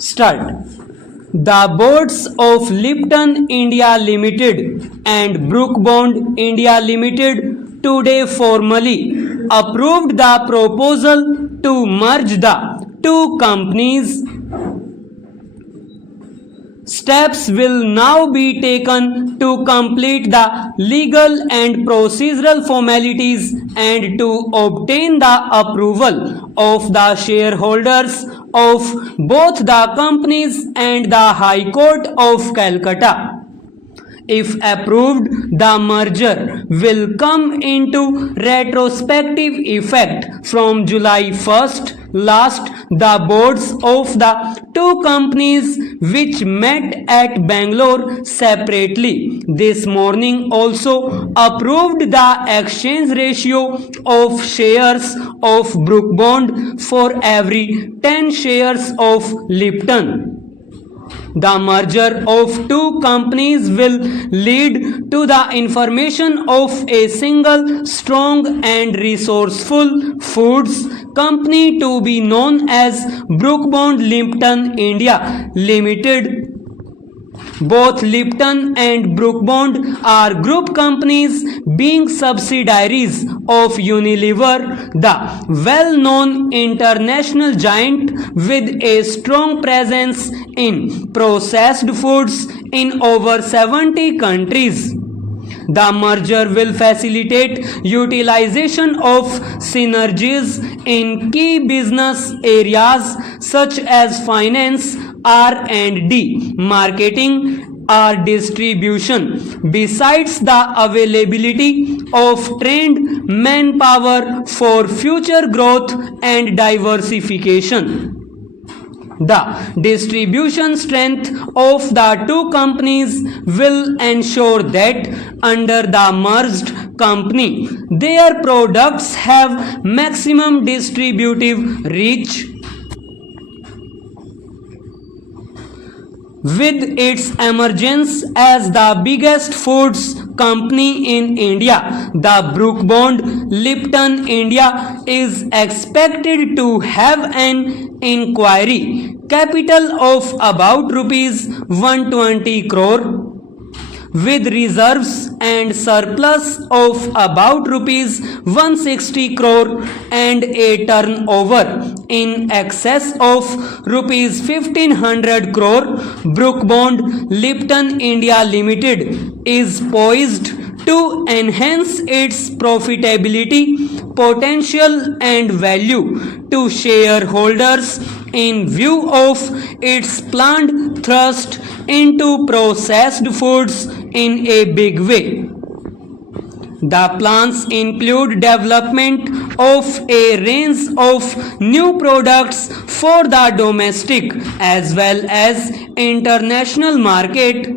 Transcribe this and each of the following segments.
Start. The boards of Lipton India Limited and Brook Bond India Limited today formally approved the proposal to merge the two companies. Steps will now be taken to complete the legal and procedural formalities and to obtain the approval of the shareholders of both the companies and the High Court of Calcutta. If approved, the merger will come into retrospective effect from July 1st. Last, the boards of the two companies which met at Bangalore separately this morning also approved the exchange ratio of shares of Brook Bond for every 10 shares of Lipton. The merger of two companies will lead to the information of a single strong and resourceful foods company to be known as Brook Bond Lipton India Limited. Both Lipton and Brook Bond are group companies being subsidiaries of Unilever, the well-known international giant with a strong presence in processed foods in over 70 countries. The merger will facilitate utilization of synergies in key business areas such as finance, R&D, marketing, or distribution, besides the availability of trained manpower for future growth and diversification. The distribution strength of the two companies will ensure that under the merged company, their products have maximum distributive reach. With its emergence as the biggest foods company in India, the Brook Bond Lipton India is expected to have an inquiry capital of about rupees 120 crore with reserves and surplus of about rupees 160 crore and a turnover in excess of rupees 1500 crore. Brook Bond Lipton India Limited is poised to enhance its profitability, potential and value to shareholders in view of its planned thrust into processed foods in a big way. The plans include development of a range of new products for the domestic as well as international market.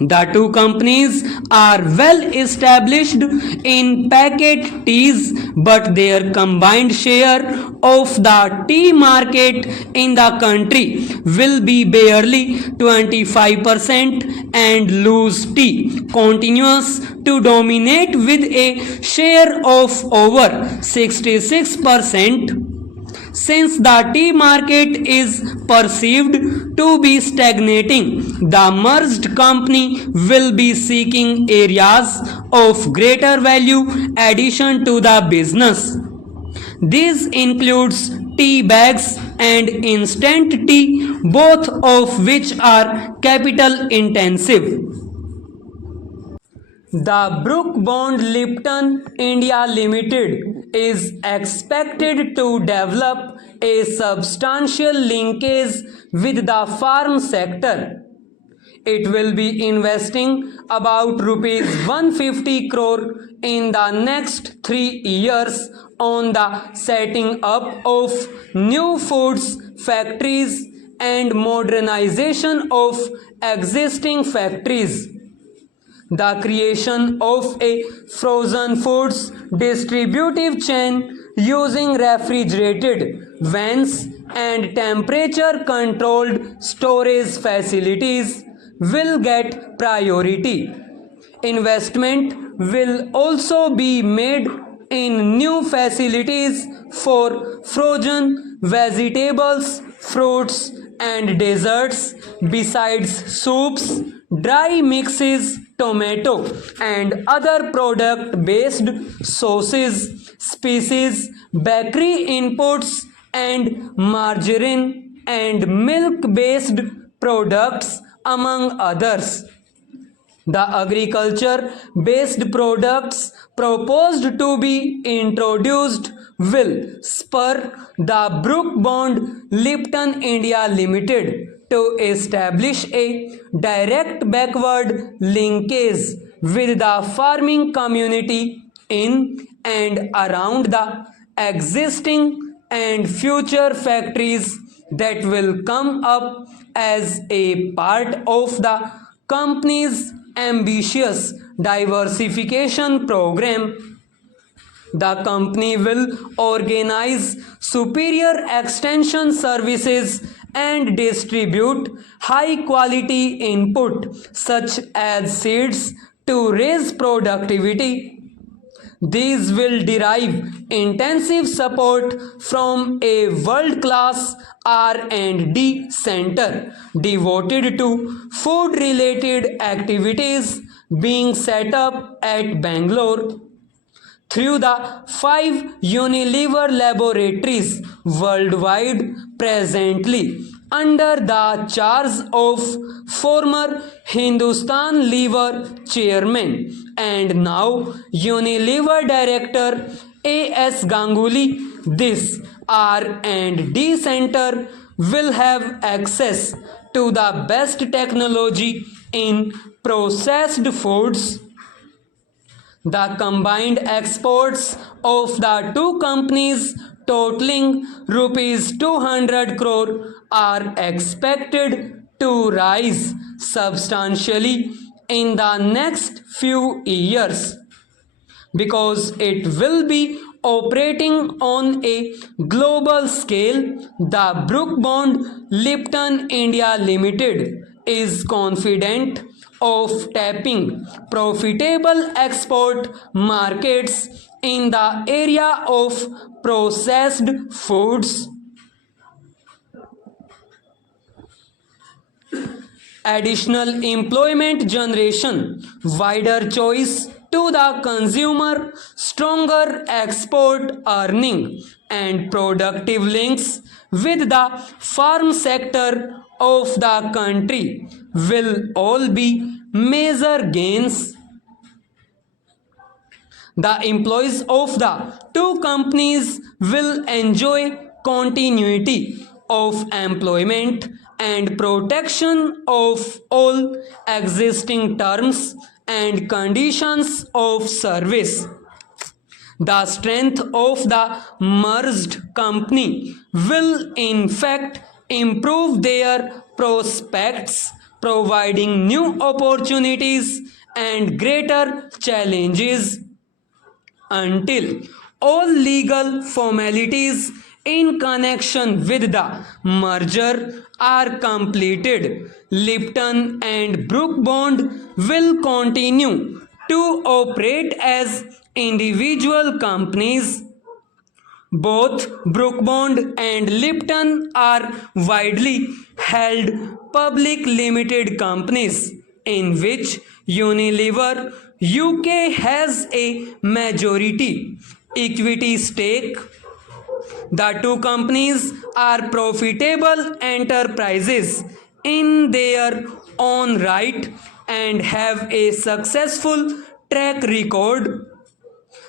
The two companies are well established in packet teas, but their combined share of the tea market in the country will be barely 25% and loose tea continues to dominate with a share of over 66%. Since the tea market is perceived to be stagnating, the merged company will be seeking areas of greater value addition to the business. This includes tea bags and instant tea, both of which are capital intensive. The Brook Bond Lipton India Limited is expected to develop a substantial linkage with the farm sector. It will be investing about rupees 150 crore in the next 3 years on the setting up of new foods factories and modernization of existing factories. The creation of a frozen foods distributive chain using refrigerated vans and temperature controlled storage facilities will get priority. Investment will also be made in new facilities for frozen vegetables, fruits and desserts besides soups, dry mixes, tomato and other product based sauces, species, bakery inputs and margarine and milk based products among others. The agriculture based products proposed to be introduced will spur the Brook Bond Lipton India Limited to establish a direct backward linkage with the farming community in and around the existing and future factories that will come up as a part of the company's ambitious diversification program. The company will organize superior extension services and distribute high quality input such as seeds to raise productivity. These will derive intensive support from a world-class R&D center devoted to food-related activities being set up at Bangalore. Through the 5 Unilever laboratories worldwide presently under the charge of former Hindustan Lever chairman and now Unilever director A.S. Ganguly, this R&D center will have access to the best technology in processed foods. The combined exports of the two companies totaling rupees 200 crore are expected to rise substantially in the next few years because it will be operating on a global scale. The Brook Bond Lipton India Limited is confident of tapping profitable export markets in the area of processed foods. Additional employment generation, wider choice to the consumer, stronger export earning and productive links with the farm sector of the country will all be major gains. The employees of the two companies will enjoy continuity of employment and protection of all existing terms and conditions of service. The strength of the merged company will in fact improve their prospects, providing new opportunities and greater challenges. Until all legal formalities in connection with the merger are completed, Lipton and Brook Bond will continue to operate as individual companies. Both Brook Bond and Lipton are widely held public limited companies in which Unilever UK has a majority equity stake. The two companies are profitable enterprises in their own right and have a successful track record.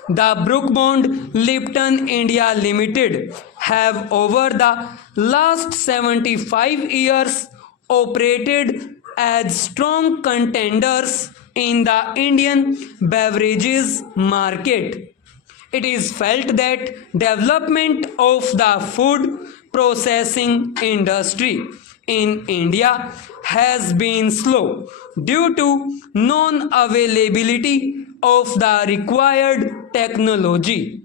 The Brook Bond Lipton India Limited have over the last 75 years operated as strong contenders in the Indian beverages market. It is felt that development of the food processing industry in India has been slow due to non-availability of the required technology.